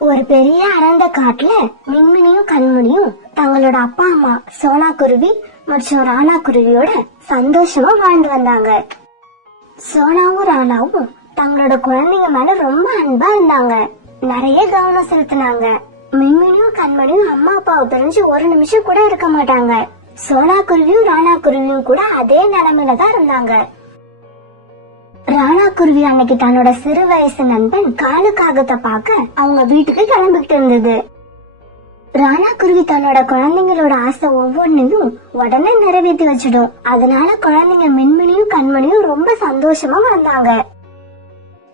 ஒரு பெரிய அடர்ந்த காட்டுல மின்மினியும் கண்மணியும் தங்களோட அப்பா அம்மா சோனா குருவி மற்றும் ராணா குருவியோட சந்தோஷமா வாழ்ந்து வந்தாங்க. சோனாவும் ராணாவும் தங்களோட குழந்தைங்க மேல ரொம்ப அன்பா இருந்தாங்க. நிறைய கவனம் செலுத்தினாங்க. மின்மினியும் கண்மணியும் அம்மா அப்பாவை பிரிஞ்சு ஒரு நிமிஷம் கூட இருக்க மாட்டாங்க. சோனா குருவியும் ராணா குருவியும் கூட அதே நிலைமையில தான் இருந்தாங்க. ராணா குருவி அன்னைக்கு தன்னோட சிறு வயசு நண்பன் காலுக்காகத்தை பார்க்க அவங்க வீட்டுக்கு கிளம்பிட்டு இருந்தது. ராணா குருவி தன்னோட குழந்தைங்களோட ஆசை ஒவ்வொன்னையும் உடனே நிறைவேற்றி வச்சிடும். அதனால குழந்தைங்க மின்மினியும் கண்மணியும் ரொம்ப சந்தோஷமா வந்தாங்க.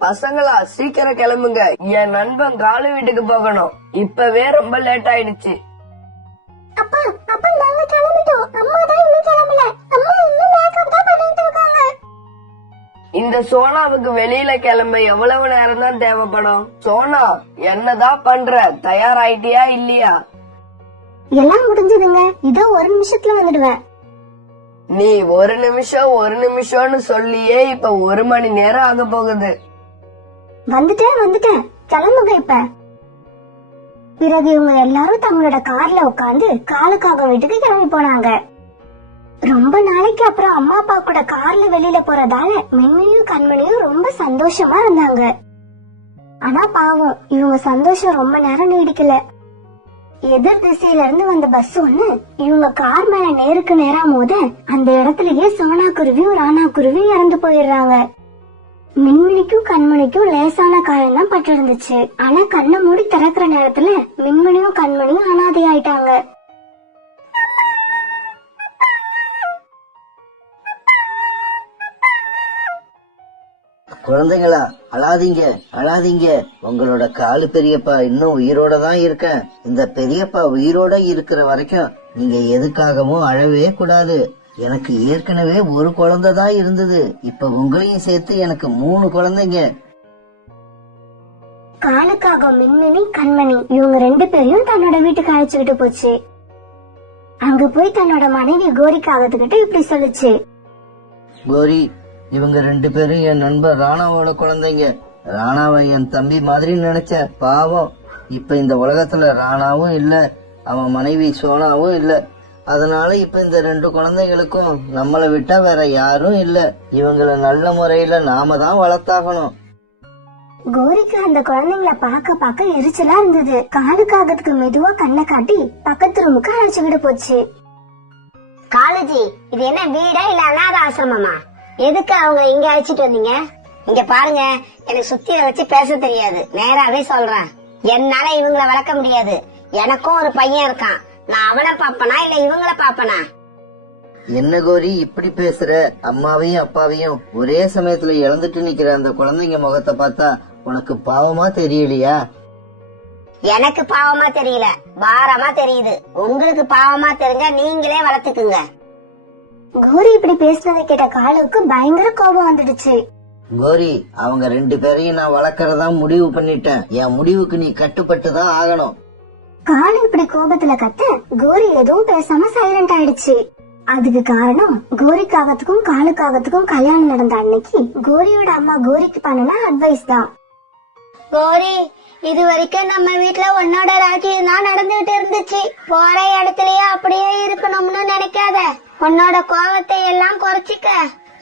பசங்களா சீக்கிரம் கிளம்புங்க, என் நண்பன் காலு வீட்டுக்கு போகணும். இப்பவே ரொம்ப லேட் ஆயிடுச்சு. அப்பா அப்பா நாங்க கிளம்பிட்டோம். அம்மா தான் இன்னும் கிளம்பல. அம்மா இன்னும் மேக்கப் தான் பண்ணிட்டு இருக்காங்க. இந்த சோனாவுக்கு வெளியில கிளம்ப எவ்வளவு நேரம் தான் தேவைப்படும்? சோனா, என்னதான் பண்ற? தயாராயிட்டியா இல்லையா? எல்லாம் முடிஞ்சதுங்க. இதோ ஒரு நிமிஷத்துல வந்துடுவேன். நீ ஒரு நிமிஷம்னு சொல்லியே இப்ப 1 மணி நேரம் ஆக போகுது. வந்துட்டேன் கிளம்புங்க இப்ப. பிறகு இவங்க எல்லாரும் தங்களோட கார்ல உட்காந்து காலுக்காக வீட்டுக்கு கிளம்பி போனாங்க. ரொம்ப நாளைக்கு அப்புறம் அம்மா அப்பா கூட கார்ல வெளியில போறதால மின்மினியும் கண்மணியும் ரொம்ப சந்தோஷமா இருந்தாங்க. ஆனா பாவம், இவங்க சந்தோஷம் ரொம்ப நேரம் நீடிக்கல. எதிர் திசையில இருந்து வந்த பஸ் ஒண்ணு இவங்க கார் மேல நேருக்கு நேரா மோத அந்த இடத்துலயே சோனா குருவியும் ராணா குருவியும் இறந்து போயிடுறாங்க. மின்மினிக்கும் கண்மணிக்கும் லேசான காயம் தான் பட்டு இருந்துச்சு. ஆனா கண்ணை மூடி திறக்கிற நேரத்துல மின்மினியும் கண்மணியும் அனாதை ஆயிட்டாங்க. குழந்தைங்களா, அழாதீங்க. உங்களோட காலு பெரியப்பா இன்னும் உயிரோட தான் இருக்கேன். இந்த பெரியப்பா உயிரோட இருக்கிற வரைக்கும் நீங்க எதுக்காகவும் அழவே கூடாது. எனக்கு ஏற்கனவே ஒரு குழந்தை தான் இருந்தது. இப்ப உங்களையும் சேர்த்து எனக்கு 3 குழந்தைங்க. காலுக்காக மின்மினி கண்மணி இவங்க 2 பேரையும் தன்னோட வீட்டுக்கு அழைச்சுக்கிட்டு போச்சு. அங்க போய் தன்னோட மனைவி கோரிக்காகத்துக்கிட்ட இப்படி சொல்லுச்சு. கோரி, இவங்க 2 பேரும் என் நண்பர் ராணாவோட குழந்தைங்க. ராணாவை என் தம்பி மாதிரி நினைச்சேன். பாவம், இப்ப இந்த உலகத்துல ராணாவும் இல்ல, அவன் மனைவி சோனாவும் இல்ல. அதனால இப்ப இந்த 2 குழந்தைகளுக்கும் நம்மளை விட்டா வேற யாரும் இல்ல. இவங்களை நல்ல முறையில நாம தான் வளர்த்தாகணும். கோரிக்கு அந்த குழந்தைங்கள பார்க்க எரிச்சலா இருந்தது. காலுக்காகத்துக்கு மெதுவா கண்ணை காட்டி பக்கத்து ரூமுக்கு அழைச்சுக்கிட்டு போச்சு. காலேஜி, இது என்ன வீடா இல்ல அநாத ஆசிரமமா? எதுக்கு அவங்க இங்க அழைச்சிட்டு வந்தீங்க? இங்க பாருங்க, எனக்கு சுத்தியில வச்சு பேச தெரியாது. நேராவே சொல்றேன், என்னால இவங்கள வளர்க்க முடியாது. எனக்கும் ஒரு பையன் இருக்கான். நான் அவனை பாப்பனா இல்ல இவங்கள பாப்பனா? என்ன கோரி இப்படி பேசுற? அம்மாவையும் அப்பாவையும் ஒரே சமயத்துல இழந்துட்டு நிக்கிற அந்த குழந்தைங்க முகத்தை பார்த்தா உனக்கு பாவமா தெரியலையா? எனக்கு பாவமா தெரியல, பாரமா தெரியுது. உங்களுக்கு பாவமா தெரிஞ்சா நீங்களே வளர்த்துக்குங்க. கோரி இப்படி பேசுனதை கேட்ட காலுக்கு பயங்கர கோபம் வந்துடுச்சு. கோரி, அவங்க 2 பேரையும் நான் வளர்க்கறதா முடிவு பண்ணிட்டேன். என் முடிவுக்கு நீ கட்டுப்பட்டுதான் ஆகணும். காலு இப்படி கோபத்துல கத்த கோரி எதுவும் பேசாம சைலண்ட் ஆயிடுச்சு. அதுக்கு காரணம் கோரிக்காகத்துக்கும் காலுக்காகத்துக்கும் கல்யாணம் நடந்த அன்னைக்கு கோரியோட அம்மா கோரிக்கு பண்ணன அட்வைஸ் தான். கோரி, இது வரைக்கும் நம்ம வீட்டுல உன்னோட ராஜ்யம் தான் நடந்துகிட்டு இருந்துச்சு. போற இடத்துலயே அப்படியே இருக்கணும்னு நினைக்காத. உன்னோட கோபத்தை எல்லாம் குறைச்சிக்க.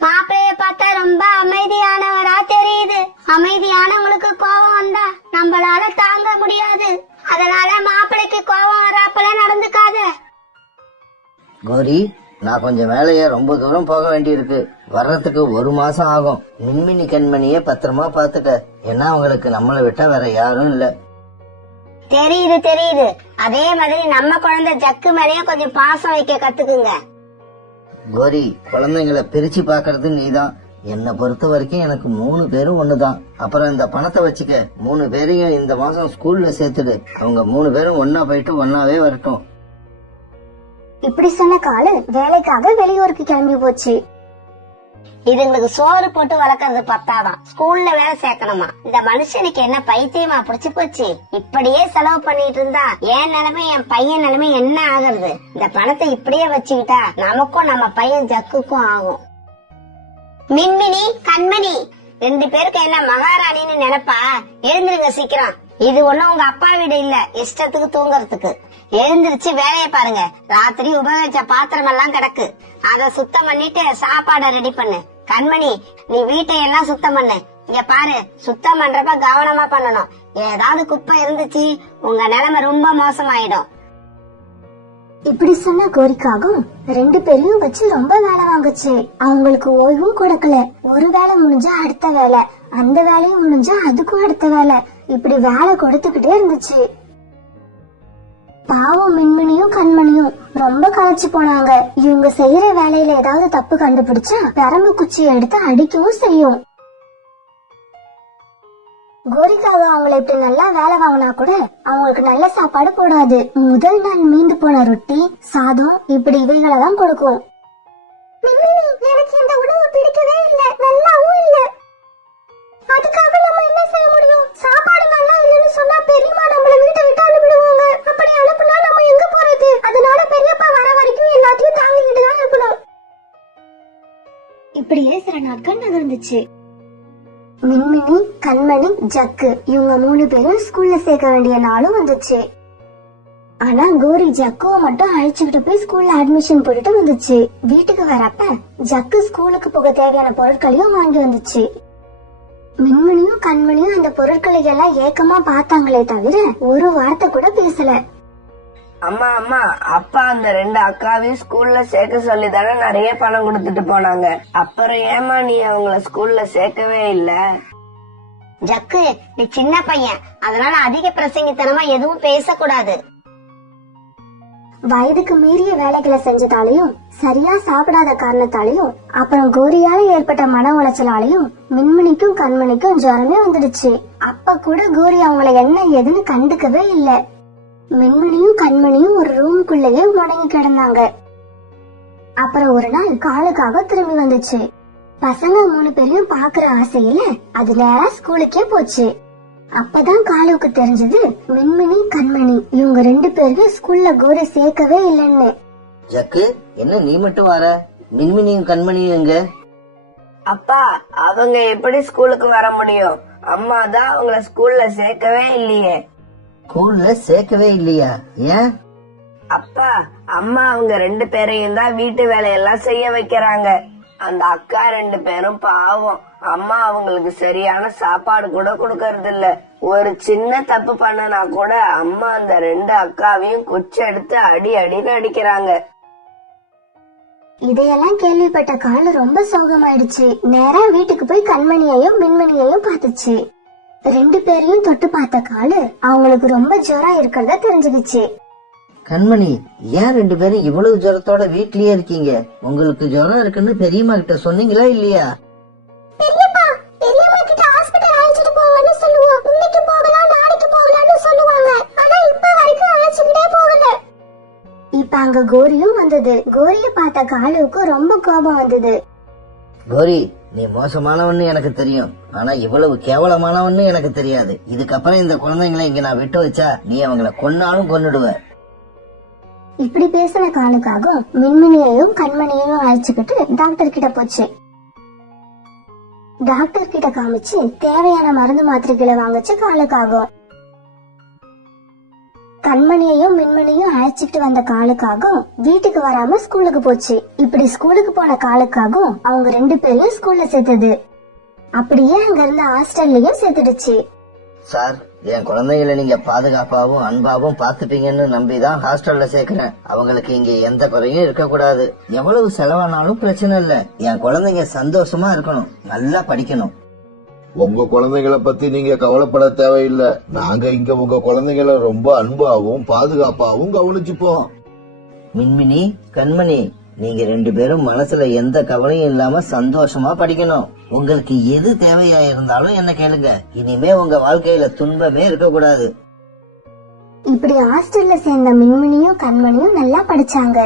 மாப்பிளைய பார்த்தா ரொம்ப அமைதியானவரா தெரியுது. அமைதியானவங்களுக்கு கோபம் வந்தா நம்மளால தாங்க முடியாது. அதனால மாப்பிளைக்கு கோபம் வராப்பல நடந்துக்காத. கோரி, நான் கொஞ்சம் வேலைய ரொம்ப தூரம் போக வேண்டியிருக்கு. வர்றதுக்கு 1 மாசம் ஆகும். மின்மினி கண்மணிய பத்திரமா பாத்துக்க. ஏன்னா அவங்களுக்கு நம்மளை விட்டா வேற யாரும் இல்ல. தெரியுது. அதே மாதிரி நம்ம குழந்தை ஜக்கு மேலயும் கொஞ்சம் பாசம் வைக்க கத்துக்குங்க. கோரி, குழந்தைங்களை பிரிச்சு பாக்குறது நீதான். என்னை பொறுத்த வரைக்கும் எனக்கு 3 பேரும் ஒண்ணுதான். அப்புறம் இந்த பணத்தை வச்சுக்க. 3 பேரையும் இந்த மாசம் ஸ்கூல்ல சேர்த்துடு. அவங்க 3 பேரும் ஒன்னா போயிட்டு ஒன்னாவே வரட்டும். இப்படி சொன்ன காலு வேலைக்காக வெளியூருக்கு கிளம்பி போச்சு. இதுங்களுக்கு சோறு போட்டு வளர்க்கறது பத்தாதான், ஸ்கூல்ல வேற சேர்க்கணுமா? இந்த மனுஷனுக்கு என்ன பைத்தியமா பிடிச்சு போச்சு? இப்படியே செலவு பண்ணிட்டு இருந்தா என் நிலைமை, என் பையன் நிலைமை என்ன ஆகுறது? இந்த பணத்தை இப்படியே வச்சுக்கிட்டா நமக்கும் நம்ம பையன் ஜக்குக்கும் ஆகும். மின்மினி கண்மணி 2 பேருக்கு என்ன மகாராணின்னு நினைப்பா? எழுந்துருங்க சீக்கிரம். இது ஒண்ணும் உங்க அப்பா வீடு இல்ல இஷ்டத்துக்கு தூங்கறதுக்கு. எழுந்திருச்சு வேலையை பாருங்க. ராத்திரி உபயோகிச்ச பாத்திரம் எல்லாம் கிடக்கு, அத சுத்தம் பண்ணிட்டு சாப்பாட ரெடி பண்ணு. கண்மணி, நீ வீட்டை எல்லாம் சுத்தம் பண்ணு. இங்க பாரு, சுத்தம் பண்றப்ப கவனமா பண்ணணும். ஏதாவது குப்பை இருந்துச்சு உங்க நிலைமை ரொம்ப மோசமாயிடும். இப்படி சொன்ன கோரிக்காகும் 2 பேரையும் வச்சு ரொம்ப வேலை வாங்குச்சு. அவங்களுக்கு ஓய்வும் கொடுக்கல. ஒரு வேலை முடிஞ்சா அடுத்த வேலை, அந்த வேலையும் முடிஞ்சா அதுக்கும் அடுத்த வேலை, இப்படி வேலை கொடுத்துக்கிட்டே இருந்துச்சு. பாவம் மின்மினியும் கண்மணியும் ரொம்ப களைச்சு போனாங்க. இவங்க செய்யற வேலையில ஏதாவது தப்பு கண்டுபிடிச்சா பெரம்பு குச்சியை எடுத்து அடிக்கவும் செய்யும். கோரிக்காக அவங்களை இப்படி நல்லா வேலை வாங்கினா கூட அவங்களுக்கு நல்ல சாப்பாடு போடாது. முதல் நாள் மீந்து போன ரொட்டி, சாதம், இப்படி இவைகளை தான் கொடுக்கும். எனக்கு இந்த உணவு பிடிக்கவே இல்ல, நல்லாவும் இல்ல. அதுக்காக நம்ம என்ன செய்ய முடியும்? சாப்பாடு நல்லா இல்லைன்னு சொன்னா பெரியம்மா நம்மள வீட்டை விட்டு அனுப்பிடுவாங்க. அப்படி அனுப்புனா நம்ம எங்க போறது? அதனால பெரியப்பா வர வரைக்கும் எல்லாத்தையும் தாங்கிட்டு தான் இருக்கணும். இப்படியே சில நாட்கள் நகர்ந்துச்சு. மின்மினி, கண்மணி, ஜக்கு இவங்க 3 பேரும் ஸ்கூல்ல சேர்க்க வேண்டிய நாளும் வந்துச்சு. ஆனா கோரி ஜக்குவை மட்டும் அழைச்சுக்கிட்டு போய் ஸ்கூல்ல அட்மிஷன் போட்டுட்டு வந்துச்சு. வீட்டுக்கு வரப்ப ஜக்கு ஸ்கூலுக்கு போக தேவையான பொருட்களையும் வாங்கி வந்துச்சு. மின்மினியும் கண்மணியும் அந்த பொருட்களை எல்லாம் ஏக்கமா பார்த்தாங்களே தவிர ஒரு வார்த்தை கூட பேசல. அம்மா அம்மா, அப்பா அந்த 2 அக்காவையும் ஸ்கூல்ல சேர்க்க சொல்லி தானே நிறைய பணம் கொடுத்துட்டு போனாங்க. அப்புறம் ஏமா நீ அவங்கள ஸ்கூல்ல சேர்க்கவே இல்ல? ஜக்கு, நீ சின்ன பையன், அதனால அதிக பிரசங்கித்தனமா எதுவும் பேசக்கூடாது. வயதுக்கு மீறிய வேலைகளை செஞ்சதாலையும் சரியா சாப்பிடாத காரணத்தாலையும் அப்புறம் கோரியால ஏற்பட்ட மன உளைச்சலாலையும் மின்மினிக்கும் கண்மணிக்கும் ஜுரமே வந்துடுச்சு. அப்ப கூட கோரி அவங்கள என்ன ஏதுன்னு கண்டுக்கவே இல்ல. மின்மினியும் கண்மணியும் ஒரு ரூமுக்குள்ளேயே முடங்கி கிடந்தாங்க. அப்புறம் ஒரு நாள் காலுக்காக திரும்பி வந்துச்சு. பசங்க 3 பேரையும் பாக்குற ஆசையில அது நேரா ஸ்கூலுக்கே போச்சு. அப்பதான் காலுவுக்கு தெரிஞ்சது மின்மினி, கண்மணி இவங்க 2 பேரையும் ஸ்கூல்ல கோரி சேர்க்கவே இல்லைன்னு. ஜக்கு, என்ன நீ மட்டும் வர? மின்மினியும் கண்மணியும் எங்க? அப்பா, அவங்க எப்படி ஸ்கூலுக்கு வர முடியும்? அம்மா தான் அவங்கள ஸ்கூல்ல சேர்க்கவே இல்லையே. ஸ்கூல்ல சேர்க்கவே இல்லையா? ஏன்? அப்பா, அம்மா அவங்க 2 பேரையும் தான் வீட்டு வேலையெல்லாம் செய்ய வைக்கிறாங்க. அந்த அக்கா 2 பேரும் பாவம். அம்மா அவங்களுக்கு சரியான சாப்பாடு கூட கொடுக்கறது இல்ல. ஒரு சின்ன தப்பு பண்ணனா கூட அம்மா அந்த 2 அக்காவையும் குச்சி எடுத்து அடின்னு அடிக்கிறாங்க. இதையெல்லாம் கேள்விப்பட்ட காலு ரொம்ப சோகமாயிடுச்சு. நேரா வீட்டுக்கு போய் கண்மணியையும் மின்மணியையும் பார்த்துச்சு. 2 பேரையும் தொட்டு பார்த்த காலு அவங்களுக்கு ரொம்ப ஜுரம் இருக்கிறத தெரிஞ்சுக்கிச்சு. கண்மணி, ஏன் 2 பேரும் இவ்வளவு ஜுரத்தோட வீட்லயே இருக்கீங்க? உங்களுக்கு ஜுரம் இருக்குன்னு பெரியம்மா கிட்ட சொன்னீங்களா இல்லையா? பெரியப்பா, பெரியம்மா கிட்ட ஹாஸ்பிடல் அழைச்சிட்டு போங்கன்னு சொல்லுவோம். இன்னைக்கு போகலாம், நாளைக்கு போகலாம்னு சொல்லுவாங்க. ஆனா இப்ப வரைக்கும் அழைச்சிட்டே போகல. இப்ப அங்க கோரியும் வந்தது. கோரிய பார்த்த காலுவுக்கு ரொம்ப கோபம் வந்தது. கோரி, நீ மோசமானவன்னு எனக்கு தெரியும், ஆனா இவ்வளவு கேவலமானவன்னு எனக்கு தெரியாது. இதுக்கப்புறம் இந்த குழந்தைங்களை இங்க நான் விட்டு வச்சா நீ அவங்கள கொன்னாலும் கொன்னுடுவ. இப்படி பேசின காலுக்காக மின்மினியையும் கண்மணியையும் அழைச்சுக்கிட்டு டாக்டர் கிட்ட போச்சு. டாக்டர் கிட்ட காமிச்சு தேவையான மருந்து மாத்திரைகளை வாங்கிச்சு காலுக்காகும். கண்மணியையும் மின்மணியும் அழைச்சிட்டு வந்த காலுக்காகும் வீட்டுக்கு வராம ஸ்கூலுக்கு போச்சு. இப்படி ஸ்கூலுக்கு போன காலுக்காகும் அவங்க 2 பேரையும் ஸ்கூல்ல சேர்த்தது. அப்படியே அங்க இருந்த ஹாஸ்டல்லயும் சேர்த்துடுச்சு. சார், என் குழந்தைகளை நீங்க பாதுகாப்பாவும் அன்பாவும் பாத்துப்பீங்கன்னு நம்பிதான் ஹாஸ்டல்ல சேர்க்கிறேன். அவங்களுக்கு இங்க எந்த குறையும் இருக்க கூடாது. எவ்வளவு செலவானாலும் பிரச்சனை இல்ல. என் குழந்தைங்க சந்தோஷமா இருக்கணும், நல்லா படிக்கணும். உங்க குழந்தைகளை பத்தி நீங்க கவலைப்பட தேவையில்லை. நாங்க இங்க உங்க குழந்தைகளை ரொம்ப அன்பாவும் பாதுகாப்பாவும் கவனிச்சுப்போம். மின்மினி, கண்மணி, நீங்க 2 பேரும் மனசுல எந்த கவலையும் இல்லாம சந்தோஷமா படிக்கணும். உங்களுக்கு எது தேவையா இருந்தாலும் என்ன கேளுங்க. இனிமே உங்க வாழ்க்கையில துன்பமே இருக்க கூடாது. இப்படி ஹாஸ்டல்ல சேர்ந்த மின்மினியும் கண்மணியும் நல்லா படிச்சாங்க.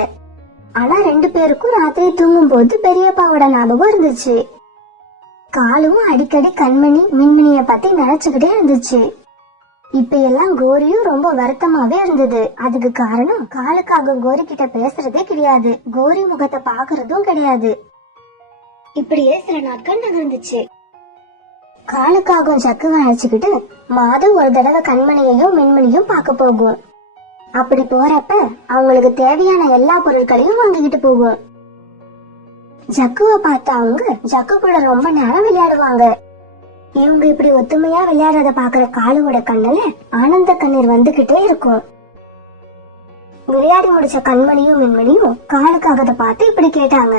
ஆனா 2 பேருக்கும் ராத்திரி தூங்கும் போது பெரியப்பாவோட ஞாபகம் இருந்துச்சு. காலும் அடிக்கடி கண்மணி, மின்மினிய பத்தி நினைச்சுக்கிட்டே இருந்துச்சு. இப்ப எல்லாம் கோரியும் ரொம்ப வருத்தமாவே இருந்தது. அதுக்கு காரணம் காலுக்காக கோரி கிட்ட பேசுறதே கிடையாது, கோரி முகத்தை பாக்குறதும் கிடையாது. இப்படியே சில நாட்கள் நகர்ந்துச்சு. காலுக்காக ஜக்குவை அழைச்சுக்கிட்டு மாதம் ஒரு தடவை கண்மணியையும் மின்மணியும் பார்க்க போகும். அப்படி போறப்ப அவங்களுக்கு தேவையான எல்லா பொருட்களையும் வாங்கிக்கிட்டு போகும். ஜக்குவை பார்த்து அவங்க ஜக்கு கூட ரொம்ப நேரம் விளையாடுவாங்க. இவங்க இப்படி ஒத்துமையா விளையாடுறத பாக்குற காலுவோட கண்ணுல ஆனந்த கண்ணீர் வந்துகிட்டே இருக்கும். விளையாடி முடிச்ச கண்மணியும் மின்மணியும் காலுக்காக அதை பார்த்து இப்படி கேட்டாங்க,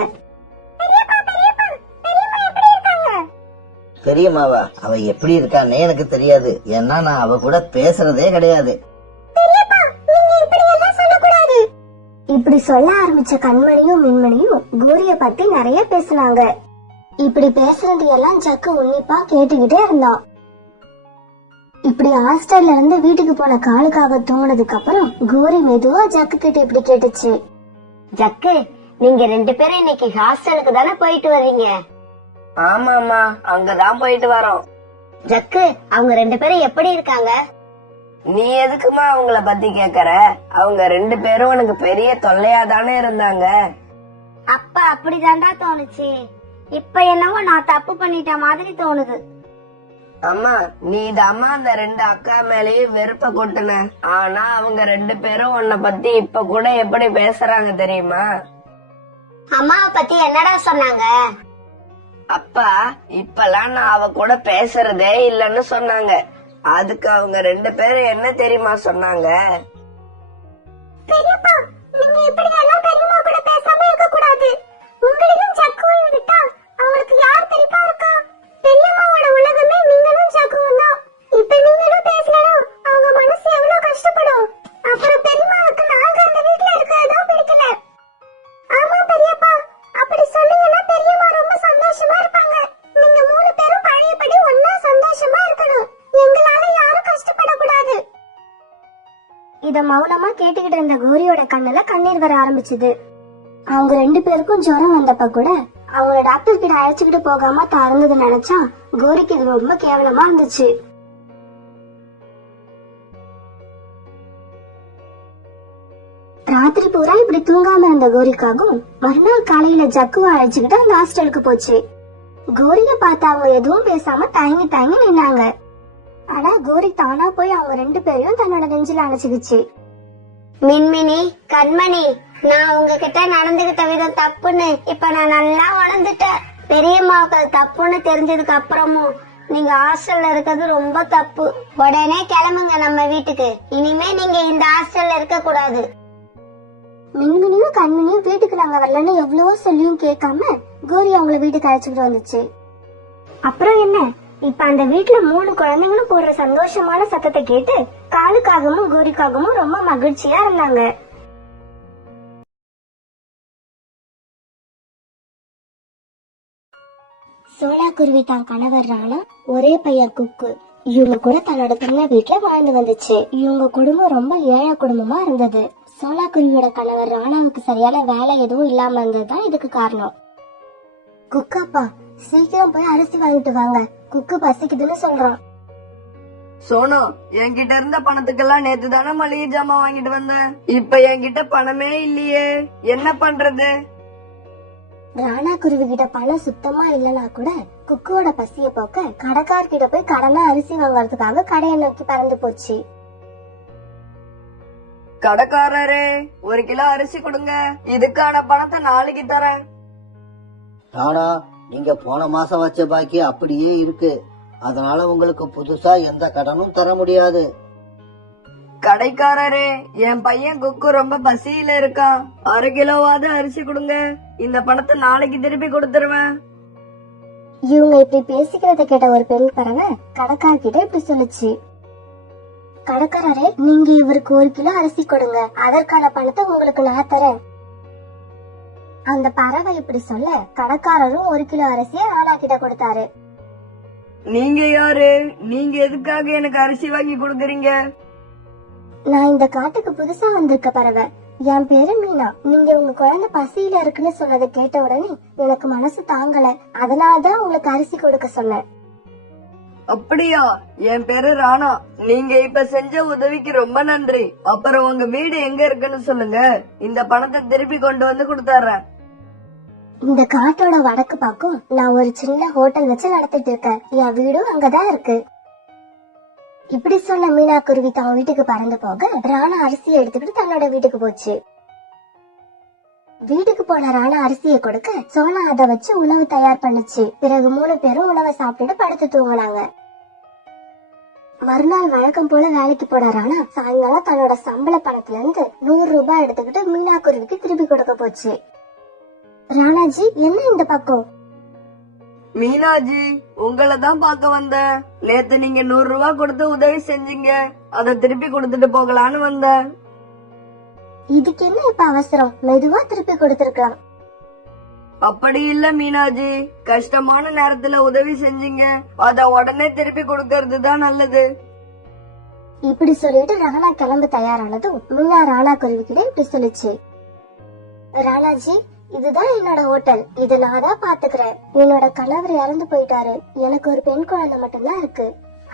பெரியம்மாவா? அவ எப்படி இருக்கான்னே எனக்கு தெரியாது. ஏன்னா நான் அவ கூட பேசுறதே கிடையாது. இப்படி சொல்ல ஆரம்பிச்ச கண்மணியும் மின்மணியும் கோரிய பத்தி நிறைய பேசினாங்க. இப்படி பேசுறது எல்லாம் ஜக்கு உன்னிப்பா கேட்டுக்கிட்டே இருந்தான். இப்படி ஹாஸ்டல்ல இருந்து வீட்டுக்கு போன காலுக்காக தூங்கினதுக்கு அப்புறம் கோரி மெதுவா ஜக்கு கிட்ட இப்படி கேட்டுச்சு, ஜக்கு, நீங்க 2 பேரும் இன்னைக்கு ஹாஸ்டலுக்கு தானே போயிட்டு வர்றீங்க? ஆமாமா, அங்கதான் போயிட்டு வரோம். ஜக்கு, அவங்க 2 பேரும் எப்படி இருக்காங்க? நீ எதுக்குமா அவங்கள பத்தி கேக்குற? அவங்க 2 பேரும் உனக்கு பெரிய தொல்லையா தானே இருந்தாங்க. அப்ப அப்படிதான்டா தோணுச்சு. இப்ப என்னவோ நான் தப்பு பண்ணிட்ட மாதிரி தோணுது. அம்மா, நீ தாம்மா அந்த 2 அக்கா மேலேயே வெறுப்ப கொட்டுன. ஆனா அவங்க 2 பேரும் உன்னை பத்தி இப்ப கூட எப்படி பேசுறாங்க தெரியுமா? அம்மாவை பத்தி என்னடா சொன்னாங்க? அப்பா இப்பெல்லாம் நான் அவ கூட பேசுறதே இல்லன்னு சொன்னாங்க. அதுக்கு அவங்க 2 பேரும் என்ன தெரியுமா சொன்னாங்க? பெரியப்பா, நீங்க இப்படி எல்லாம் பெரியம்மா கூட பேசாம இருக்க கூடாது. உங்களையும் ஜக்குவையும் விட்டா அவங்களுக்கு யார் தெரிப்பா இருக்கா? பெரியம்மாவோட உலகமே நீங்களும் ஜக்குவும் தான். இப்ப நீங்களும் பேசலனா அவங்க மனசு எவ்வளவு கஷ்டப்படும். அப்புறம் பெரியம்மாவுக்கு நாங்க அந்த வீட்ல இருக்கிறதும் பிடிக்கல. ஆமா பெரியப்பா, அப்படி சொன்னீங்கன்னா பெரியம்மா ரொம்ப சந்தோஷமா இருப்பாங்க. நீங்க 3 பேரும் பழையபடி ஒண்ணா சந்தோஷமா இருக்கணும். எங்களால யாரும் கஷ்டப்படக்கூடாது. இத மௌனமா கேட்டுக்கிட்டு இருந்த கோரியோட கண்ணுல கண்ணீர் வர ஆரம்பிச்சது. அவங்க 2 பேருக்கும் ஜுரம் வந்தப்ப கூட அவங்கள டாக்டர் கிட்ட அழைச்சுக்கிட்டு போகாம தறந்தது நினைச்சா கோரிக்கு இது ரொம்ப கேவலமா இருந்துச்சு. ராத்திரி பூரா இப்படி தூங்காம இருந்த கோரிக்காகவும் மறுநாள் காலையில ஜக்குவை அழைச்சுக்கிட்டு அந்த ஹாஸ்டலுக்கு போச்சு. கோரிய பார்த்து அவங்க எதுவும் பேசாம தயங்கி தயங்கி நின்னாங்க. ஆனா கோரி தானா போய் அவங்க 2 பேரையும் தன்னோட நெஞ்சில அணைச்சுக்கிச்சு. மின்மினி, கண்மணி, நான் உங்ககிட்ட நடந்துகிட்ட விதம் தப்புன்னு இப்ப நான் நல்லா உணர்ந்துட்டேன். பெரியம்மாவுக்கு அது தப்புன்னு தெரிஞ்சதுக்கு அப்புறமும் நீங்க ஹாஸ்டல்ல இருக்கிறது ரொம்ப தப்பு. உடனே கிளம்புங்க நம்ம வீட்டுக்கு. இனிமே நீங்க இந்த ஹாஸ்டல்ல இருக்க கூடாது. மின்மினியும் கண்மணியும் வீட்டுக்கு நாங்க வரலன்னு எவ்வளவோ சொல்லியும் கேட்காம கோரி அவங்கள வீட்டுக்கு அழைச்சிட்டு வந்துச்சு. அப்புறம் என்ன, இப்ப அந்த வீட்டுல 3 குழந்தைங்களும் போடுற சந்தோஷமான சத்தத்தை கேட்டு காலுக்காகவும் கோரிக்காகவும் ரொம்ப மகிழ்ச்சியா இருந்தாங்க. சோளா குருவி தான் கணவர் ராணா, ஒரே பையன் குக்கு. இவங்க கூட தன்னோட சின்ன வீட்டுல வாழ்ந்து வந்துச்சு. இவங்க குடும்பம் ரொம்ப ஏழை குடும்பமா இருந்தது. சோளா குருவியோட கணவர் ராணாவுக்கு சரியான வேலை எதுவும் இல்லாம இருந்ததுதான் இதுக்கு காரணம். குக்காப்பா, சீக்கிரம் போய் அரிசி வாங்கிட்டு வாங்க, குக்கு பசிக்குதுன்னு சொல்றான். சோனு, என்கிட்ட இருந்த பணத்துக்கெல்லாம் நேத்து தானே மளிகை ஜாமான் வாங்கிட்டு வந்தேன். இப்ப என்கிட்ட பணமே இல்லையே, என்ன பண்றது? ராணா குருவி கிட்ட பணம் சுத்தமா இல்லனா கூட குக்குவோட பசிய போக்க கடைக்கார்கிட்ட போய் கடனா அரிசி வாங்கறதுக்காக கடையை நோக்கி பறந்து போச்சு. கடைக்காரரே, 1 கிலோ அரிசி கொடுங்க, இதுக்கான பணத்தை நாளைக்கு தரேன். ஆனா நீங்க போன மாசம் வச்ச பாக்கி அப்படியே இருக்கு. அதனால உங்களுக்கு புதுசா எந்த கடனும் தர முடியாது. கடைக்காரரே, என் பையன் குக்கு ரொம்ப பசியில இருக்கான். 1/2 கிலோவாவது அரிசி கொடுங்க, இந்த பணத்தை நாளைக்கு திருப்பி கொடுத்துருவேன். இவங்க இப்படி பேசிக்கிறத கேட்ட ஒரு பெண் பறவை கடைக்கார்கிட்ட இப்படி சொல்லுச்சு. கடைக்காரரே, நீங்க இவருக்கு 1 கிலோ அரிசி கொடுங்க, அதற்கான பணத்தை உங்களுக்கு நான் தரேன். அந்த பறவை இப்படி சொல்ல கடைக்காரரும் 1 கிலோ அரிசியை ராணா கிட்ட கொடுத்தாரு. நீங்க யாரு? நீங்க எதுக்காக எனக்கு அரிசி வாங்கி கொடுக்கறீங்க? நான் இந்த காட்டுக்கு புதுசா வந்திருக்க பறவை. என் பேரு மீனா. நீங்க உங்க குழந்தை பசியில இருக்குன்னு சொன்னதை கேட்ட உடனே எனக்கு மனசு தாங்கல. அதனாலதான் உங்களுக்கு அரிசி கொடுக்க சொன்னேன். அப்படியா? என் பேரு ராணா. நீங்க இப்ப செஞ்ச உதவிக்கு ரொம்ப நன்றி. அப்புறம் உங்க வீடு எங்க இருக்குன்னு சொல்லுங்க, இந்த பணத்தை திருப்பி கொண்டு வந்து கொடுத்துறேன். இந்த காட்டோட வடக்கு பக்கம் நான் ஒரு சின்ன ஹோட்டல் வச்சு நடத்திட்டு இருக்கேன். என் வீடும் அங்கதான் இருக்கு. இப்படி சொன்ன மீனா குருவி தான் வீட்டுக்கு பறந்து போக ராணா அரிசியை எடுத்துக்கிட்டு தன்னோட வீட்டுக்கு போச்சு. வீட்டுக்கு போன ராணா அரிசியை கொடுக்க சோனா அதை வச்சு உணவு தயார் பண்ணுச்சு. பிறகு 3 பேரும் உணவை சாப்பிட்டுட்டு படுத்து தூங்கினாங்க. மறுநாள் வழக்கம் போல வேலைக்கு போன ராணா சாயங்காலம் தன்னோட சம்பள பணத்துல இருந்து 100 ரூபாய் எடுத்துக்கிட்டு மீனா குருவிக்கு திருப்பி கொடுக்க போச்சு. ராணாஜி, என்ன இந்த பக்கம்? மீனாஜி, உங்களை தான் பார்க்க வந்தேன். நேத்து நீங்க 100 ரூபாய் கொடுத்து உதவி செஞ்சீங்க, அதை திருப்பி கொடுத்துட்டு போகலான்னு வந்தேன். இதுக்கு என்ன இப்ப அவசரம்? மெதுவா திருப்பி கொடுத்திருக்கலாம். அப்படி இல்ல மீனாஜி, கஷ்டமான நேரத்துல உதவி செஞ்சீங்க, அத உடனே திருப்பி கொடுக்கறது தான் நல்லது. இப்படி சொல்லிட்டு ராணா கிளம்ப தயாரானதும் மீனா ராணா குருவிக்கிட்ட இப்படி சொல்லிச்சு. ராணாஜி, இதுதான் என்னோட ஹோட்டல். இத நான் தான் பாத்துக்கிறேன். என்னோட கணவர் இறந்து போயிட்டாரு. எனக்கு ஒரு பெண் குழந்தை மட்டும்தான் இருக்கு.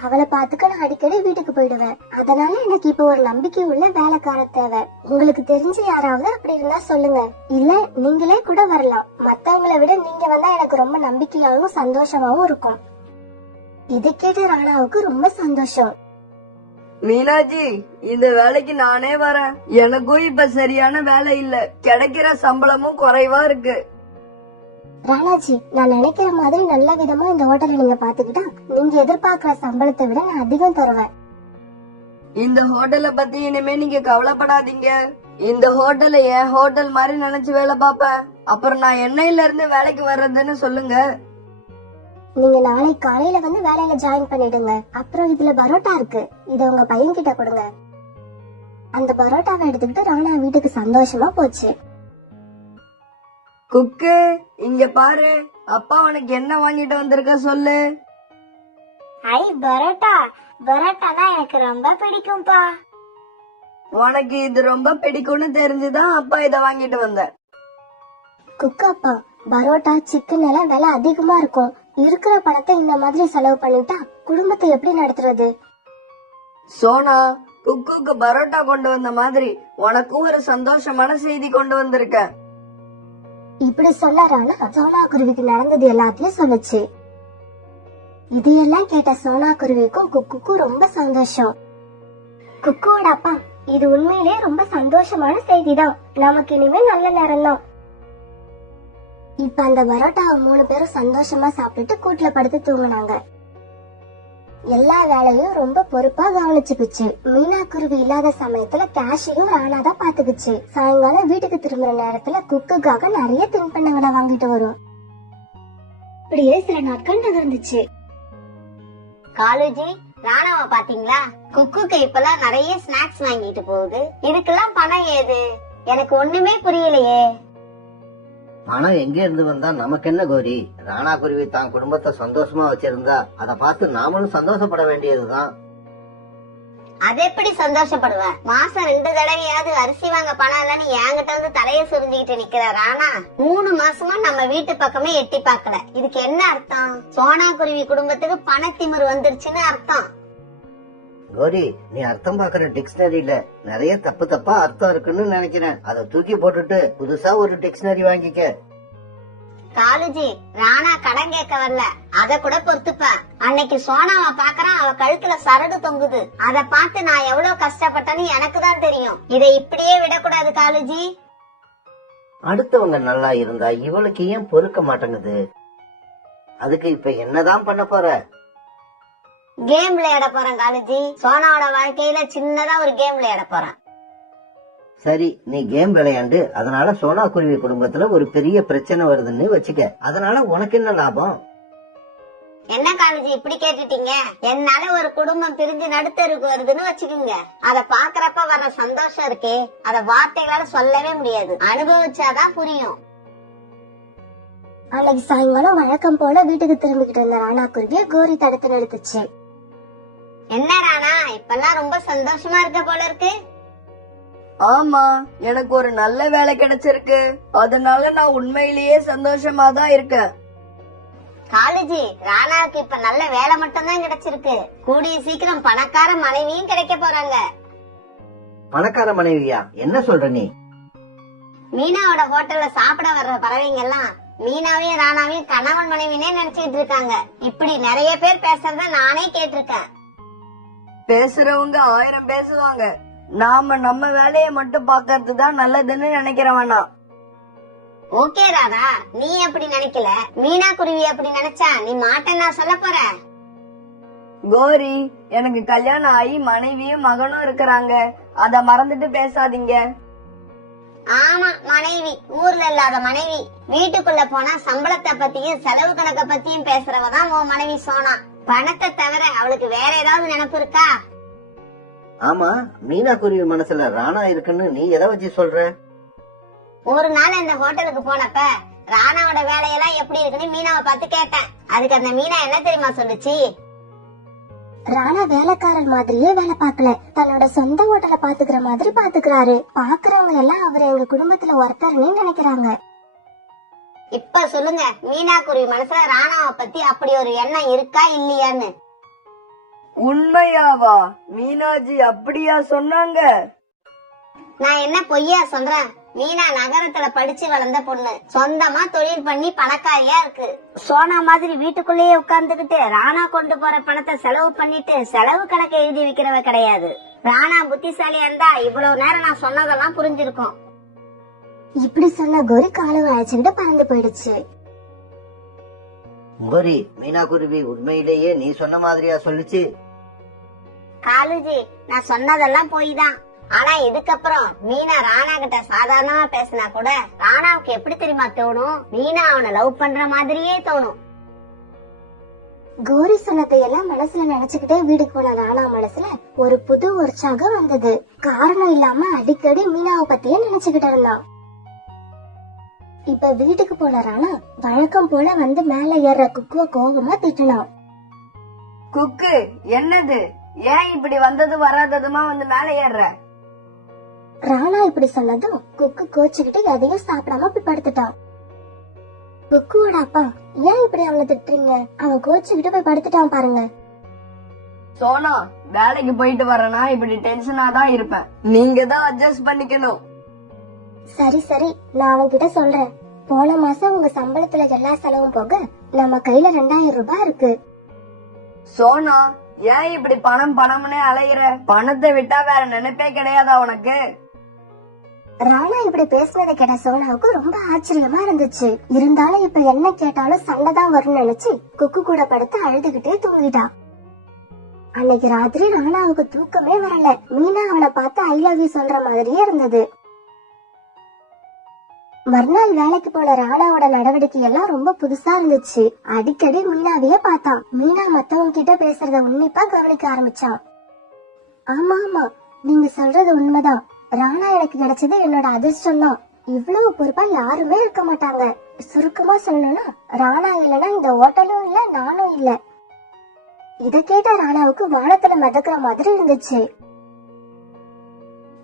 அவளை பாத்துக்க நான் அடிக்கடி வீட்டுக்கு போயிடுவேன். அதனால எனக்கு இப்ப ஒரு நம்பிக்கை உள்ள வேலைக்கார தேவை. உங்களுக்கு தெரிஞ்ச யாராவது அப்படி இருந்தா சொல்லுங்க. இல்ல நீங்களே கூட வரலாம். மத்தவங்களை விட நீங்க வந்தா எனக்கு ரொம்ப நம்பிக்கையாவும் சந்தோஷமாவும் இருக்கும். இதை கேட்ட ராணாவுக்கு ரொம்ப சந்தோஷம். மீனாஜி, இந்த வேலைக்கு நானே வரேன். எனக்கும் இப்ப சரியான வேலை இல்ல, கிடைக்கிற சம்பளமும் குறைவா இருக்கு. ராணாஜி, நான் நினைக்கிற மாதிரி நல்ல விதமா இந்த ஹோட்டலை நீங்க பாத்துக்கிட்டா நீங்க எதிர்பார்க்கிற சம்பளத்தை விட நான் அதிகம் தருவேன். இந்த ஹோட்டலை பத்தி இனிமே நீங்க கவலைப்படாதீங்க. இந்த ஹோட்டலை என் ஹோட்டல் மாதிரி நினைச்சு வேலை பார்ப்பேன். அப்புறம் நான் என்னையில இருந்து வேலைக்கு வர்றதுன்னு சொல்லுங்க. நீங்க நாளை காலையில வந்து வேலையில ஜாயின் பண்ணிடுங்க. அப்புறம் இதுல பரோட்டா இருக்கு, இத உங்க பையன் கிட்ட கொடுங்க. அந்த பரோட்டாவை எடுத்துக்கிட்டு ராணா வீட்டுக்கு சந்தோஷமா போச்சு. குக்கு, இங்க பாரு, அப்பா உனக்கு என்ன வாங்கிட்டு வந்திருக்க சொல்லு. ஐ, பரோட்டா. பரோட்டா தான் எனக்கு ரொம்ப பிடிக்கும்பா. உனக்கு இது ரொம்ப பிடிக்கும்னு தெரிஞ்சுதான் அப்பா இத வாங்கிட்டு வந்தேன். குக்கப்பா, பரோட்டா சிக்கன் எல்லாம் விலை அதிகமா இருக்கும். இருக்கிற பணத்தை இந்த மாதிரி செலவு பண்ணிட்டா குடும்பத்தை எப்படி நடத்துறது? சோனா, குக்குக்கு பரோட்டா கொண்டு வந்த மாதிரி உனக்கும் ஒரு சந்தோஷமான செய்தி கொண்டு வந்திருக்கேன். இப்படி சொல்ல ராணா சோனா குருவிக்கு நடந்தது எல்லாத்தையும் சொல்லுச்சு. இதையெல்லாம் கேட்ட சோனா குருவிக்கும் குக்குக்கும் ரொம்ப சந்தோஷம். குக்குவோட அப்பா, இது உண்மையிலே ரொம்ப சந்தோஷமான செய்திதான். நமக்கு இனிமே நல்ல நேரம் தான். இப்ப அந்த பரோட்டாவை 3 பேரும் சந்தோஷமா சாப்பிட்டுட்டு கூட்டுல படுத்து தூங்கினாங்க. எல்லா வேலையும் ரொம்ப பொறுப்பா கவனிச்சுக்குச்சு. மீனா குருவி இல்லாத சமயத்துல கேஷையும் ராணா தான் பாத்துக்குச்சு. சாயங்காலம் வீட்டுக்கு திரும்புற நேரத்துல குக்குக்காக நிறைய தின்பண்டங்களை வாங்கிட்டு வரும். இப்படியே சில நாட்கள் நகர்ந்துச்சு. காலுஜி, ராணாவை பாத்தீங்களா? குக்குக்கு இப்பெல்லாம் நிறைய ஸ்நாக்ஸ் வாங்கிட்டு போகுது. இதுக்கெல்லாம் பணம் ஏது? எனக்கு ஒண்ணுமே புரியலையே. பணம் எங்க இருந்து வந்தா நமக்கு என்ன கோரி? ராணா குருவி தான் குடும்பத்தை சந்தோஷமா வச்சிருந்தா அதை பார்த்து நாமளும் சந்தோஷப்பட வேண்டியதுதான். அது எப்படி சந்தோஷப்படுவ? மாசம் 2 தடவையாவது அரிசி வாங்க பணம் இல்லன்னு என்கிட்ட வந்து தலைய சுரிஞ்சுக்கிட்டு நிக்கிற ராணா 3 மாசமா நம்ம வீட்டு பக்கமே எட்டி பாக்கல. இதுக்கு என்ன அர்த்தம்? சோனா குருவி குடும்பத்துக்கு பணத்திமிரு வந்துருச்சுன்னு அர்த்தம். கோரி, நீ அர்த்தம் பாக்குற டிக்ஷனரியில நிறைய தப்பு தப்பா அர்த்தம் இருக்குன்னு நினைக்கிறேன். அதை தூக்கி போட்டுட்டு புதுசா ஒரு டிக்ஷனரி வாங்கிக்க. காலுஜி, ராணா கடன் கேட்க வரல, அத கூட பொறுத்துப்ப. அன்னைக்கு சோனாவை பாக்குறான், அவ கழுத்துல சரடு தொங்குது. அத பார்த்து நான் எவ்வளவு கஷ்டப்பட்டேன்னு எனக்கு தான் தெரியும். இதை இப்படியே விடக்கூடாது காலுஜி. அடுத்தவங்க நல்லா இருந்தா இவளுக்கு ஏன் பொறுக்க மாட்டேங்குது? அதுக்கு இப்ப என்னதான் பண்ண போற? கேம் விளையாட போறேன் காலுஜி. சோனாவோட வாழ்க்கையில சின்னதா ஒரு கேம் விளையாட போறேன். சரி, நீ கேம் விளையாண்டு அதனால சோனா குருவி குடும்பத்துல ஒரு பெரிய பிரச்சனை வருதுன்னு வச்சுக்க. அதனால உனக்கு என்ன லாபம்? என்ன காலுஜி இப்படி கேட்டுட்டீங்க? என்னால ஒரு குடும்பம் பிரிஞ்சு நடுத்தருக்கு வருதுன்னு வச்சுக்கோங்க. அத பாக்குறப்ப வர்ற சந்தோஷம் இருக்கே, அத வார்த்தைகளால சொல்லவே முடியாது. அனுபவிச்சாதான் புரியும். அன்னைக்கு சாயங்காலம் வழக்கம் போல வீட்டுக்கு திரும்பிக்கிட்டு இருந்த ராணா குருவிய கோரி தடுத்து நிறுத்துச்சு. என்ன ராணா, இப்பெல்லாம் ரொம்ப சந்தோஷமா இருக்க போல இருக்கு. ஆமா, எனக்கு ஒரு நல்ல வேலை கிடைச்சிருக்கு. அதனால நான் உண்மையிலேயே சந்தோஷமா தான் இருக்கேன். காலேஜி, ராணாவுக்கு இப்ப நல்ல வேலை மட்டும் தான் கிடைச்சிருக்கு. கூடிய சீக்கிரம் பணக்கார மனைவியும் கிடைக்க போறாங்க. பணக்கார மனைவியா? என்ன சொல்ற நீ? மீனாவோட ஹோட்டல்ல சாப்பிட வர்ற பறவைங்க எல்லாம் மீனாவையும் ராணாவையும் கணவன் மனைவினே நினைச்சிட்டு இருக்காங்க. இப்படி நிறைய பேர் பேசுறத நானே கேட்டிருக்கேன். பேசுறவங்க 1000 பேசுவாங்க. நாம நம்ம வேலையை மட்டும் பாக்கறது தான் நல்லதுன்னு நினைக்கிறவனா. ஓகே ராதா, நீ அப்படி நினைக்கல, மீனா குருவி அப்படி நினைச்சா நீ மாட்டேன்னா சொல்ல போற? கோரி, எனக்கு கல்யாணம் ஆகி மனைவியும் மகனும் இருக்கிறாங்க. அத மறந்துட்டு பேசாதீங்க. ஆமா, மனைவி, ஊர்ல இல்லாத மனைவி. வீட்டுக்குள்ள போனா சம்பளத்தை பத்தியும் செலவு கணக்க பத்தியும் பேசுறவதான் உன் மனைவி சோனா. பணத்தை தவிர அவளுக்கு வேற ஏதாவது நினைப்பு இருக்கா? ஆமா, மீனா குருவி மனசுல ராணா இருக்குன்னு நீ எதை வச்சு சொல்ற? ஒரு நாள் இந்த ஹோட்டலுக்கு போனப்ப ராணாவோட வேலையெல்லாம் எப்படி இருக்குன்னு மீனாவை பார்த்து கேட்டேன். அதுக்கு அந்த மீனா என்ன தெரியுமா சொல்லுச்சு? ராணா வேலைக்காரன் மாதிரியே வேலை பார்க்கல, தன்னோட சொந்த ஹோட்டலை பாத்துக்கிற மாதிரி பாத்துக்கிறாரு. பாக்குறவங்க எல்லாம் அவர் எங்க குடும்பத்துல ஒருத்தர்னே நினைக்கிறாங்க. இப்ப சொல்லுங்க, மீனா குருவி மனசுல ராணாவை பத்தி அப்படி ஒரு எண்ணம் இருக்கா இல்லையான்னு? உண்மையாவா? மீனாஜி அப்படியா சொன்னாங்க? நான் என்ன பொய்யா சொல்றேன்? மீனா நகரத்துல படிச்சு வளர்ந்த பொண்ணு, சொந்தமா தொழில் பண்ணி பணக்காரியா இருக்கு. சோனா மாதிரி வீட்டுக்குள்ளேயே உட்கார்ந்துகிட்டு ராணா கொண்டு போற பணத்தை செலவு பண்ணிட்டு செலவு கணக்கை எழுதி வைக்கிறவ கிடையாது. ராணா புத்திசாலியா இருந்தா இவ்வளவு நேரம் நான் சொன்னதெல்லாம் புரிஞ்சிருக்கும். இப்படி சொன்ன கோரி காலம் அழைச்சுக்கிட்டு பறந்து போயிடுச்சு. கோரி, மீனா குருவி உண்மையிலேயே நீ சொன்ன மாதிரியா சொல்லுச்சு? காலுஜி, நான் சொன்னதெல்லாம் போய் தான். ஆனா இதுக்கப்புறம் மீனா ராணா கிட்ட சாதாரணமா பேசினா கூட ராணாவுக்கு எப்படி தெரியுமா தோணும்? மீனா அவனை லவ் பண்ற மாதிரியே தோணும். கோரி சொன்னதையெல்லாம் மனசுல நினைச்சுக்கிட்டே வீட்டுக்கு போன ராணா மனசுல ஒரு புது உற்சாகம் வந்தது. காரணம் இல்லாம அடிக்கடி மீனாவை பத்தியே நினைச்சுக்கிட்டு இருந்தான். இப்ப வீட்டுக்கு போன ராணா வழக்கம் போல வந்து மேல ஏற குக்குவ கோபமா திட்டினான். குக்கு, என்னது? ஏன் இப்படி வந்தது வராததுமா வந்து மேல ஏறுற? ராணா இப்படி சொன்னதும் குக்கு கோச்சுக்கிட்டு எதையும் சாப்பிடாம போய் படுத்துட்டான். குக்குவோட அப்பா, ஏன் இப்படி அவனை திட்டுறீங்க? அவன் கோச்சுக்கிட்டு போய் படுத்துட்டான் பாருங்க. சோனா, வேலைக்கு போயிட்டு வரனா இப்படி டென்ஷனா தான் இருப்பேன். நீங்க தான் அட்ஜஸ்ட் பண்ணிக்கணும். சரி சரி, நான் அவன்கிட்ட சொல்றேன். போன மாசம் உங்க சம்பளத்துல எல்லா செலவும் போக நம்ம கையில 2000 ரூபாய் இருக்கு. சோனா, ஏன் இப்படி பணம் பணம்னே அலையிற? பணத்தை விட்டா வேற நினைப்பே கிடையாதா உனக்கு? ராணா இப்படி பேசுனதை கேட்ட சோனாவுக்கு ரொம்ப ஆச்சரியமா இருந்துச்சு. இருந்தாலும் இப்ப என்ன கேட்டாலும் சண்டைதான் வரும்னு நினைச்சு குக்கு கூட படுத்து அழுதுகிட்டே தூங்கிட்டான். அன்னைக்கு ராத்திரி ராணாவுக்கு தூக்கமே வரல. மீனா அவனை பார்த்து ஐ லவ் யூ சொல்ற மாதிரியே இருந்தது. மறுநாள் வேலைக்கு போன ராணாவோட நடவடிக்கை எல்லாம் ரொம்ப புதுசா இருந்துச்சு. அடிக்கடி மீனாவையே பார்த்தான். மீனா மத்தவங்க கிட்ட பேசுறத உன்னிப்பா கவனிக்க ஆரம்பிச்சான். ஆமா ஆமா, நீங்க சொல்றது உண்மைதான். ராணா எனக்கு கிடைச்சது என்னோட அதிர்ஷ்டம் தான். இவ்வளவு பொறுப்பா யாருமே இருக்க மாட்டாங்க. சுருக்கமா சொல்லணும்னா ராணா இல்லனா இந்த ஹோட்டலும் இல்ல, நானும் இல்ல. இத கேட்ட ராணாவுக்கு வானத்துல மிதக்கிற மாதிரி இருந்துச்சு.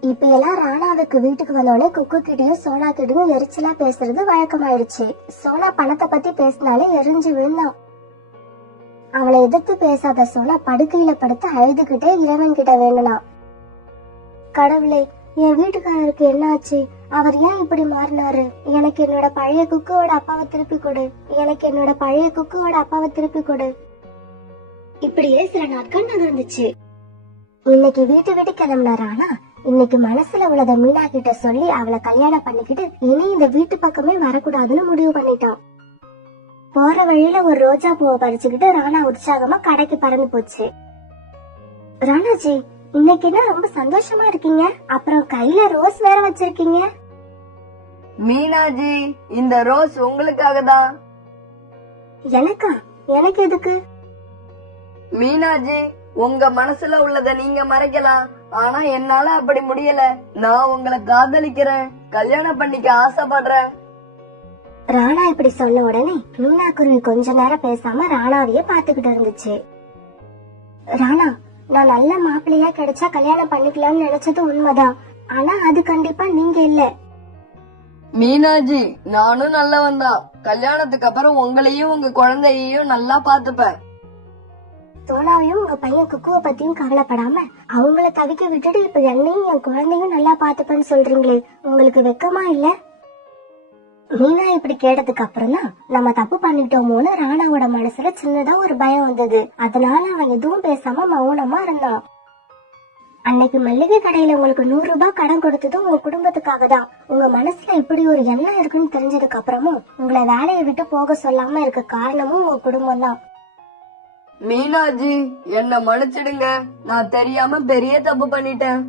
இப்ப எல்லாம் ராணாவுக்கு வீட்டுக்கு வந்தோடனே குக்கு கிட்டயும் சோனா கிட்டயும் எரிச்சலா பேசுறது வழக்கமாயிடுச்சு. சோனா பணத்தை பத்தி பேசினாலே எரிஞ்சு விழுந்தான். அவளை எதிர்த்து பேசாத சோனா படுக்கையில படுத்து அழுதுகிட்டே இறைவன் கிட்ட வேணுனான். கடவுளே, என் வீட்டுக்காரருக்கு என்னாச்சு? அவர் ஏன் இப்படி மாறினாரு? எனக்கு என்னோட பழைய குக்குவோட அப்பாவை திருப்பி கொடு. எனக்கு என்னோட பழைய குக்குவோட அப்பாவை திருப்பி கொடு. இப்படியே சில நாட்கள் நகர்ந்துச்சு. இன்னைக்கு வீட்டு விட்டு கிளம்புன ராணா இன்னைக்கு மனசுல உள்ளத மீனா கிட்ட சொல்லி அவளை கல்யாணம் பண்ணிக்கிட்டு இனி இந்த வீட்டு பக்கமே வரக்கூடாதுன்னு முடிவு பண்ணிட்டான். போற வழியில ஒரு ரோஜா பூவை பறிச்சுக்கிட்டு ராணா உற்சாகமா கடைக்கு பறந்து போச்சு. ராணாஜி, இன்னைக்கு என்ன ரொம்ப சந்தோஷமா இருக்கீங்க? அப்புறம் கையில ரோஸ் வேற வச்சிருக்கீங்க. மீனாஜி, இந்த ரோஸ் உங்களுக்காக தான். எனக்கா? எனக்கு எதுக்கு? மீனாஜி, உங்க மனசுல உள்ளத நீங்க மறைக்கலாம், ஆனா என்னால அப்படி முடியல. நான் உங்களை காதலிக்கிறேன், கல்யாணம் பண்ணிக்க ஆசைப்படுறேன். ராணா இப்படி சொன்ன உடனே மீனா குருவி கொஞ்ச நேரம் பேசாம ராணாவையே பாத்துக்கிட்டு இருந்துச்சு. ராணா, நான் நல்ல மாப்பிள்ளையா கிடைச்சா கல்யாணம் பண்ணிக்கலாம்னு நினைச்சது உண்மைதான். ஆனா அது கண்டிப்பா நீங்க இல்ல. மீனாஜி, நானும் நல்லவன் தான். கல்யாணத்துக்கு அப்புறம் உங்களையும் உங்க குழந்தையையும் நல்லா பாத்துப்பேன். சோனாவையும் உங்க பையன் குக்குவ பத்தியும் கவலைப்படாம அவங்கள தவிக்க விட்டுட்டு இப்ப என்னையும் என் குழந்தையும் நல்லா பாத்துப்பேன்னு சொல்றீங்களே, உங்களுக்கு வெக்கமா இல்ல? மீனா இப்படி கேட்டதுக்கு அப்புறம் தான் நம்ம தப்பு பண்ணிட்டோமோன்னு ராணாவோட மனசுல சின்னதா ஒரு பயம் வந்தது. அதனால அவன் எதுவும் பேசாம மௌனமா இருந்தான். அன்னைக்கு மல்லிகை கடையில உங்களுக்கு 100 ரூபாய் கடன் கொடுத்ததும் உங்க குடும்பத்துக்காக தான். உங்க மனசுல இப்படி ஒரு எண்ணம் இருக்குன்னு தெரிஞ்சதுக்கு அப்புறமும் உங்களை வேலையை விட்டு போக சொல்லாம இருக்க காரணமும் உங்க குடும்பம் தான். மீனாஜி, என்ன மன்னிச்சிடுங்க. நான் தெரியாம பெரிய தப்பு பண்ணிட்டேன்.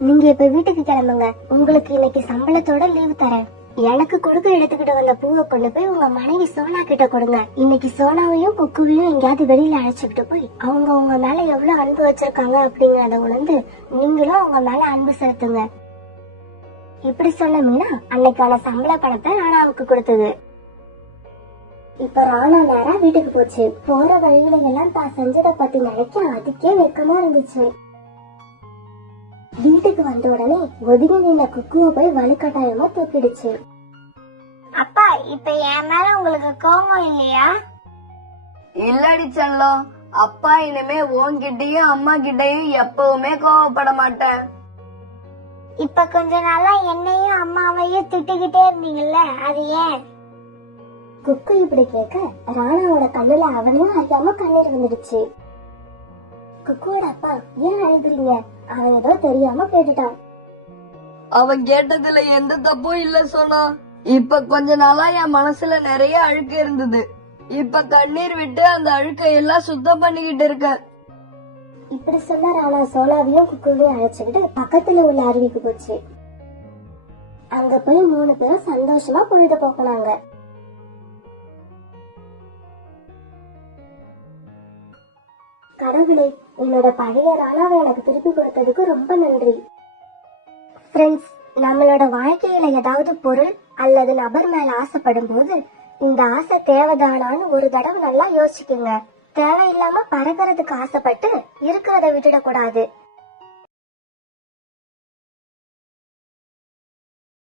நீங்க இப்ப வீட்டுக்கு கிளம்புங்க. உங்களுக்கு இன்னைக்கு சம்பளத்தோட லீவு தரேன். எனக்கு கொடுக்க எடுத்துக்கிட்டு வந்த பூவை கொண்டு போய் உங்க மனைவி சோனா கிட்ட கொடுங்க. இன்னைக்கு சோனாவையும் குக்குவையும் எங்கேயாவது வெளியில அழைச்சுக்கிட்டு போய் அவங்க உங்க மேல எவ்வளவு அன்பு வச்சிருக்காங்க அப்படிங்கறத உணர்ந்து நீங்களும் அவங்க மேல அன்பு செலுத்துங்க. இப்படி சொன்ன மீனா அன்னைக்கான சம்பள பணத்தை ராணாவுக்கு கொடுத்தது. இப்ப ராணா நேரா வீட்டுக்கு போச்சு. போற வழியில எல்லாம் தான் செஞ்சதை பத்தி நினைக்க அதுக்கே வெக்கமா இருந்துச்சு. வீட்டுக்கு வந்த உடனே ஒதுங்கி நின்ன குக்குவை போய் வலுக்கட்டாயமா தூக்கிடுச்சு. அப்பா, இப்ப என் மேல உங்களுக்கு கோபம் இல்லையா? இல்லடி செல்லம், அப்பா இனிமே உன்கிட்டயும் அம்மா கிட்டயும் எப்பவுமே கோவப்பட மாட்டேன். இப்ப கொஞ்ச நாளா என்னையும் அம்மாவையும் திட்டிக்கிட்டே இருந்தீங்கல்ல, அது ஏன்? குக்கு இப்படி கேட்க ராணாவோட கண்ணுல அவனையும் அறியாம கண்ணீர் வந்துடுச்சு. குக்குவோட அப்பா, ஏன் அழுகுறீங்க? அவன் ஏதோ தெரியாம கேட்டுட்டான். அவன் கேட்டதுல எந்த தப்பும் இல்ல சொன்னா. இப்ப கொஞ்ச நாளா என் மனசுல நிறைய அழுக்கு இருந்தது. இப்ப கண்ணீர் விட்டு அந்த அழுக்கை எல்லாம் சுத்தம் பண்ணிக்கிட்டு இருக்கேன். இப்படி சொன்ன ராணா சோனாவையும் குக்குவையும் அழைச்சுக்கிட்டு பக்கத்துல உள்ள அருவிக்கு போச்சு. அங்க போய் 3 பேரும் சந்தோஷமா பொழுது போக்குனாங்க. கடவுளே, என்னோட பழைய ராணாவை எனக்கு திருப்பி கொடுத்ததுக்கு ரொம்ப நன்றி. ஃப்ரெண்ட்ஸ், நம்மளோட வாழ்க்கையில ஏதாவது பொருள் அல்லது நபர் மேல ஆசைப்படும் போது இந்த ஆசை தேவைதானான்னு ஒரு தடவை நல்லா யோசிக்குங்க. தேவையில்லாம பறக்கிறதுக்கு ஆசைப்பட்டு இருக்கிறத விட்டுடக்கூடாது.